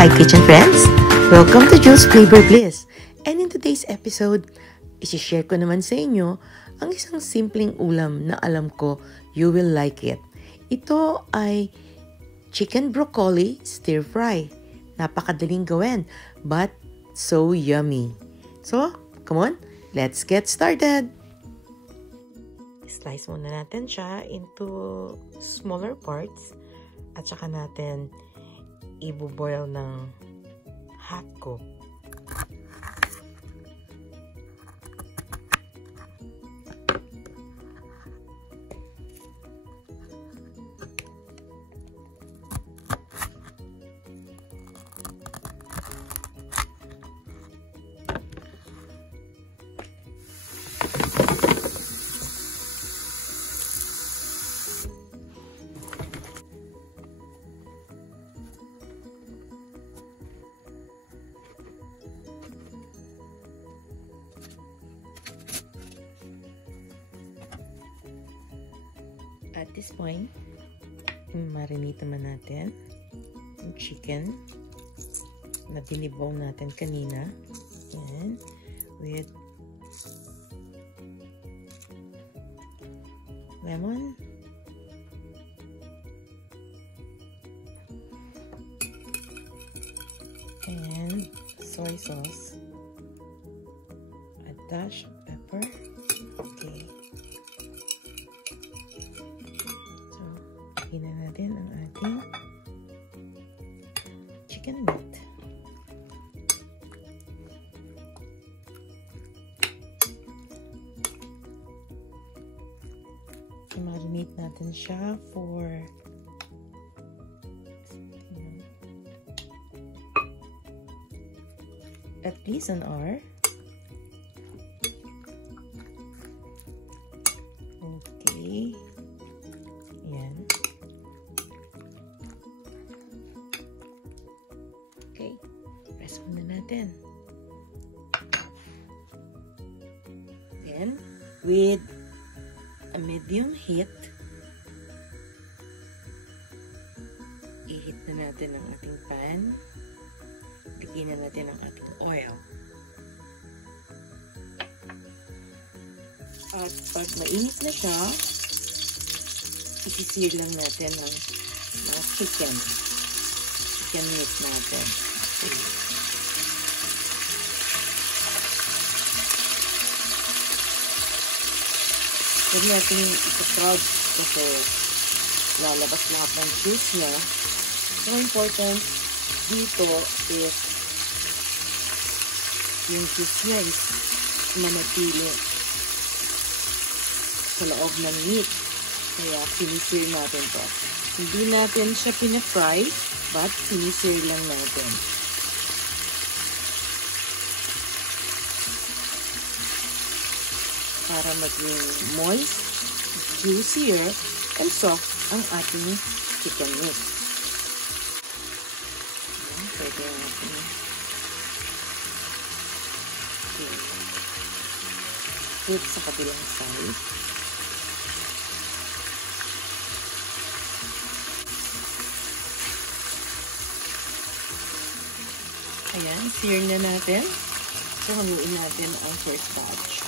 Hi kitchen friends! Welcome to Jules Flavor Bliss! And in today's episode, isi-share ko naman sa inyo ang isang simpleng ulam na alam ko you will like it. Ito ay chicken broccoli stir fry. Napakadaling gawin, but so yummy. So, come on, let's get started! Slice muna natin siya into smaller parts at saka natin i-boil ng hot cook. At this point, marinate naman natin yung chicken na binibaw natin kanina. And with lemon, and soy sauce, a dash of pepper. Okay. Lagyan na natin ang ating chicken meat. I-marinate natin siya for at least an hour. Okay. Yan. Okay, press muna natin. Then, with a medium heat, i-heat na natin ang ating pan. Bigyan na natin ang ating oil. At pag mainit na siya, i-sear lang natin ang mga chicken meat natin. Huwag natin ito-crowd kasi lalabas lahat ng juice niya. So important dito is yung juice niya is manatili sa loob ng meat. Kaya sinisir natin to. Hindi natin siya pina-fry, but sinisir lang natin. Para maging moist, juicier, and soft ang ating chicken meat. Pwede natin. Okay. Flip sa kabilang side. Ayan, sear na natin. So, haluin natin ang first batch.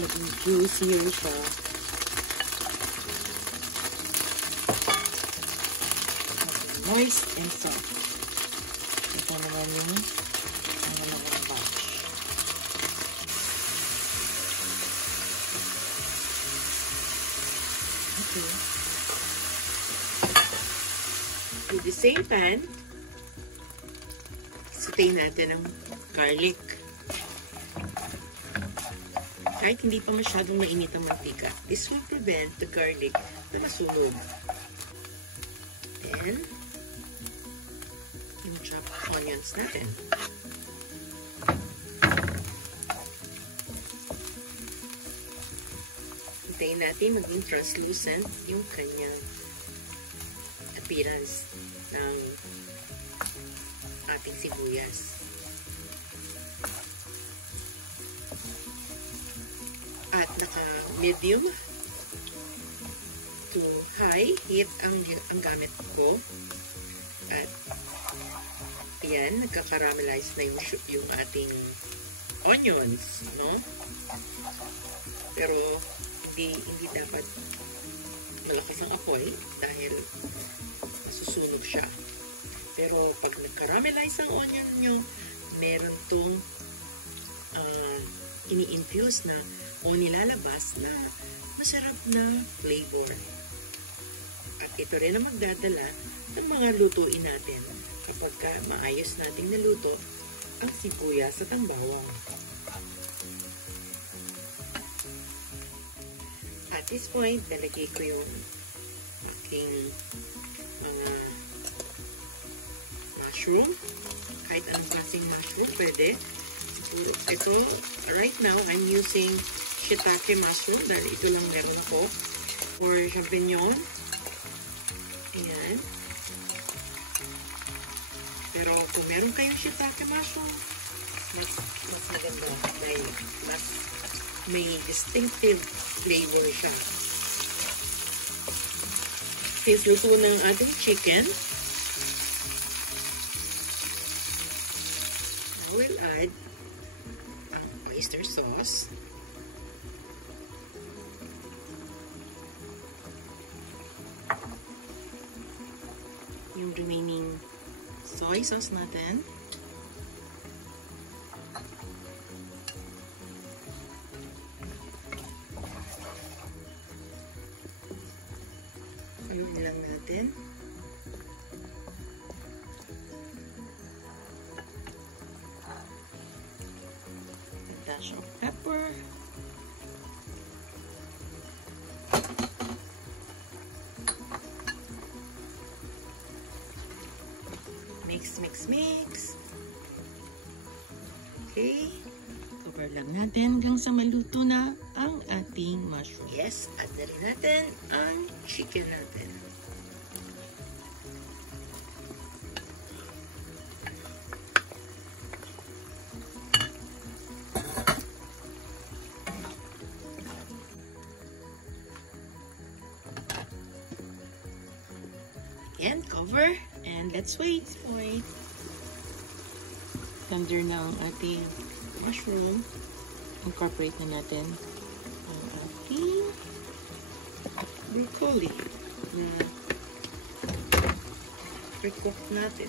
Maging juicier siya. Maging moist and soft. Ito naman yung mga batch. Okay. With the same pan, saute natin ang garlic. Kahit hindi pa masyadong mainit ang mantika, this will prevent the garlic na masunog. Then, yung chopped onions natin. Hintayin natin maging translucent yung kanyang appearance ng ating sibuyas. At naka-medium to to high heat ang gamit ko. At ayan, nagka-caramelize na yung ating onions, no? Pero hindi dapat malakas ang apoy dahil masusunog siya. Pero pag nag-caramelize ang onion nyo, meron tong ini-infuse na o nilalabas na masarap na flavor. At ito rin ang magdadala ng mga lutuin natin kapag maayos nating naluto ang sibuyas at ang bawang. At this point, nalagay ko yung aking mga mushroom. Kahit anong klaseng mushroom, pwede. Ito, right now, I'm using shiitake mushroom dahil ito lang meron ko. Or champignon. Ayan. Pero kung meron kayong shiitake mushroom, mas maganda dahil mas may distinctive flavor siya. Since luto ng ating chicken, I will add ang oyster sauce. Yung remaining soy sauce natin. Haluin lang natin. A dash of pepper. Mix. Okay. Cover lang natin hanggang sa maluto na ang ating mushroom. Yes, add na rin natin ang chicken natin. Again, cover. And let's wait for it. Tender na ang ating mushroom. Incorporate na natin ang ating broccoli na pre-cook natin.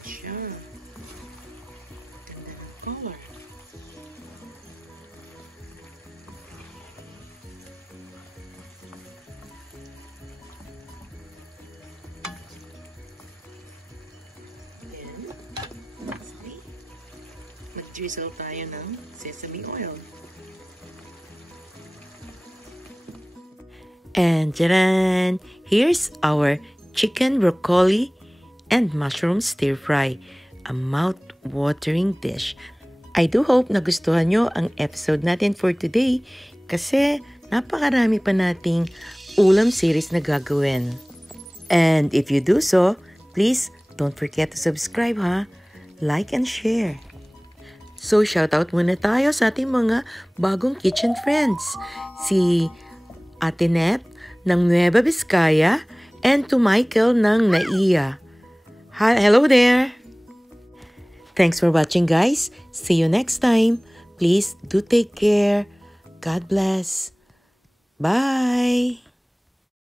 Siya. Ganda ng color. Mag-drizzle tayo ng sesame oil. And jaran! Here's our chicken, broccoli, and mushroom stir fry. A mouth-watering dish. I do hope nagustuhan nyo ang episode natin for today kasi napakarami pa nating ulam series na gagawin. And if you do so, please don't forget to subscribe ha. Like and share. So, shoutout muna tayo sa ating mga bagong kitchen friends. Si Ate Net ng Nueva Vizcaya and to Michael ng Naiya. Hello there! Thanks for watching, guys. See you next time. Please do take care. God bless. Bye!